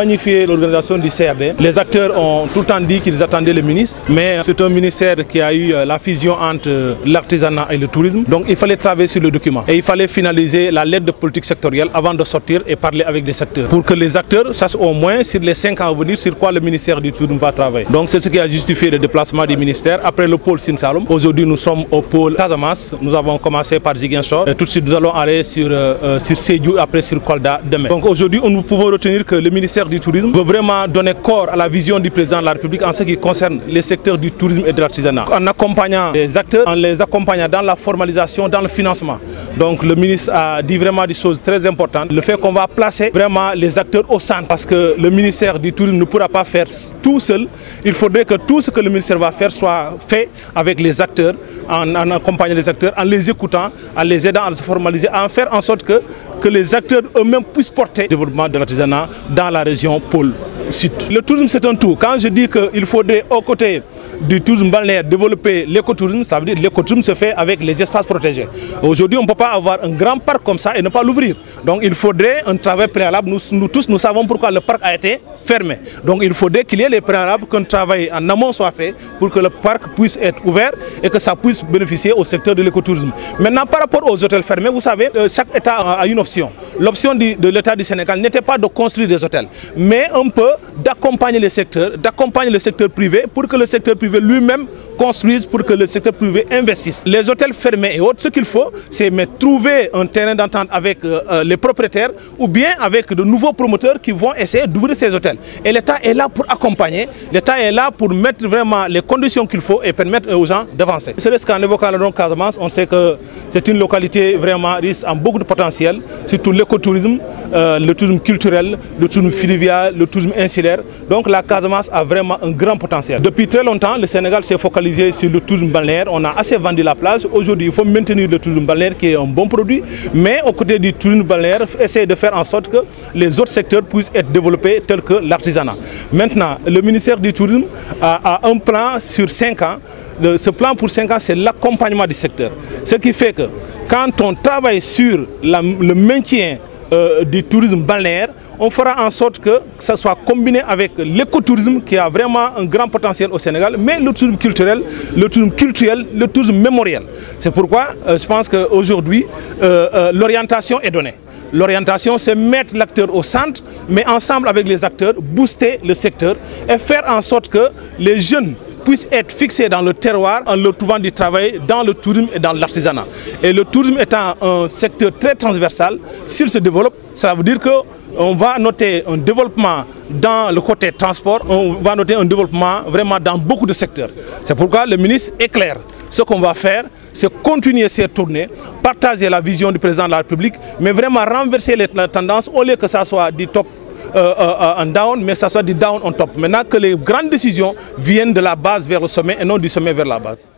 magnifié l'organisation du CRD. Les acteurs ont tout le temps dit qu'ils attendaient le ministre, mais c'est un ministère qui a eu la fusion entre l'artisanat et le tourisme. Donc il fallait travailler sur le document et il fallait finaliser la lettre de politique sectorielle avant de sortir et parler avec les secteurs pour que les acteurs sachent au moins sur les 5 ans à venir sur quoi le ministère du tourisme va travailler. Donc c'est ce qui a justifié le déplacement du ministère. Après le pôle Sine Saloum, aujourd'hui nous sommes au pôle Casamance. Nous avons commencé par Ziguinchor et tout de suite nous allons aller sur Sédhiou, après sur Kolda demain. Donc aujourd'hui nous pouvons retenir que le ministère du tourisme veut vraiment donner corps à la vision du président de la République en ce qui concerne les secteurs du tourisme et de l'artisanat. En accompagnant les acteurs, en les accompagnant dans la formalisation, dans le financement. Donc le ministre a dit vraiment des choses très importantes. Le fait qu'on va placer vraiment les acteurs au centre parce que le ministère du tourisme ne pourra pas faire tout seul. Il faudrait que tout ce que le ministère va faire soit fait avec les acteurs, en accompagnant les acteurs, en les écoutant, en les aidant à se formaliser, à faire en sorte que les acteurs eux-mêmes puissent porter le développement de l'artisanat dans la région pôle sud. Le tourisme c'est un tout. Quand je dis qu'il faudrait aux côtés du tourisme balnéaire développer l'écotourisme, ça veut dire que l'écotourisme se fait avec les espaces protégés. Aujourd'hui on ne peut pas avoir un grand parc comme ça et ne pas l'ouvrir. Donc il faudrait un travail préalable. Nous tous nous savons pourquoi le parc a été fermé. Donc il faudrait qu'il y ait les préalables, qu'un travail en amont soit fait pour que le parc puisse être ouvert et que ça puisse bénéficier au secteur de l'écotourisme. Maintenant par rapport aux hôtels fermés, vous savez, chaque État a une option. L'option de l'État du Sénégal n'était pas de construire des hôtels, mais un peu d'accompagner les secteurs, d'accompagner le secteur privé pour que le secteur privé lui-même construise, pour que le secteur privé investisse. Les hôtels fermés et autres, ce qu'il faut, c'est trouver un terrain d'entente avec les propriétaires ou bien avec de nouveaux promoteurs qui vont essayer d'ouvrir ces hôtels. Et l'État est là pour accompagner, l'État est là pour mettre vraiment les conditions qu'il faut et permettre aux gens d'avancer. C'est qu'en évoquant le nom Casamance, on sait que c'est une localité vraiment riche en beaucoup de potentiel, surtout l'écotourisme, le tourisme culturel, le tourisme fluvial, le tourisme insulaire. Donc la Casamance a vraiment un grand potentiel. Depuis très longtemps, le Sénégal s'est focalisé sur le tourisme balnéaire. On a assez vendu la plage. Aujourd'hui, il faut maintenir le tourisme balnéaire qui est un bon produit, mais aux côtés du tourisme balnéaire, essayer de faire en sorte que les autres secteurs puissent être développés tels que l'artisanat. Maintenant, le ministère du Tourisme a un plan sur 5 ans. Ce plan pour 5 ans, c'est l'accompagnement du secteur. Ce qui fait que quand on travaille sur le maintien du tourisme balnéaire, on fera en sorte que ça soit combiné avec l'écotourisme qui a vraiment un grand potentiel au Sénégal, mais le tourisme culturel, le tourisme mémoriel. C'est pourquoi je pense qu'aujourd'hui, l'orientation est donnée. L'orientation, c'est mettre l'acteur au centre, mais ensemble avec les acteurs, booster le secteur et faire en sorte que les jeunes puissent être fixés dans le terroir en leur trouvant du travail dans le tourisme et dans l'artisanat. Et le tourisme étant un secteur très transversal, s'il se développe, ça veut dire qu'on va noter un développement dans le côté transport, on va noter un développement vraiment dans beaucoup de secteurs. C'est pourquoi le ministre est clair. Ce qu'on va faire, c'est continuer cette tournée, partager la vision du président de la République, mais vraiment renverser les tendances au lieu que ça soit du top en down, mais ça soit du down on top. Maintenant que les grandes décisions viennent de la base vers le sommet et non du sommet vers la base.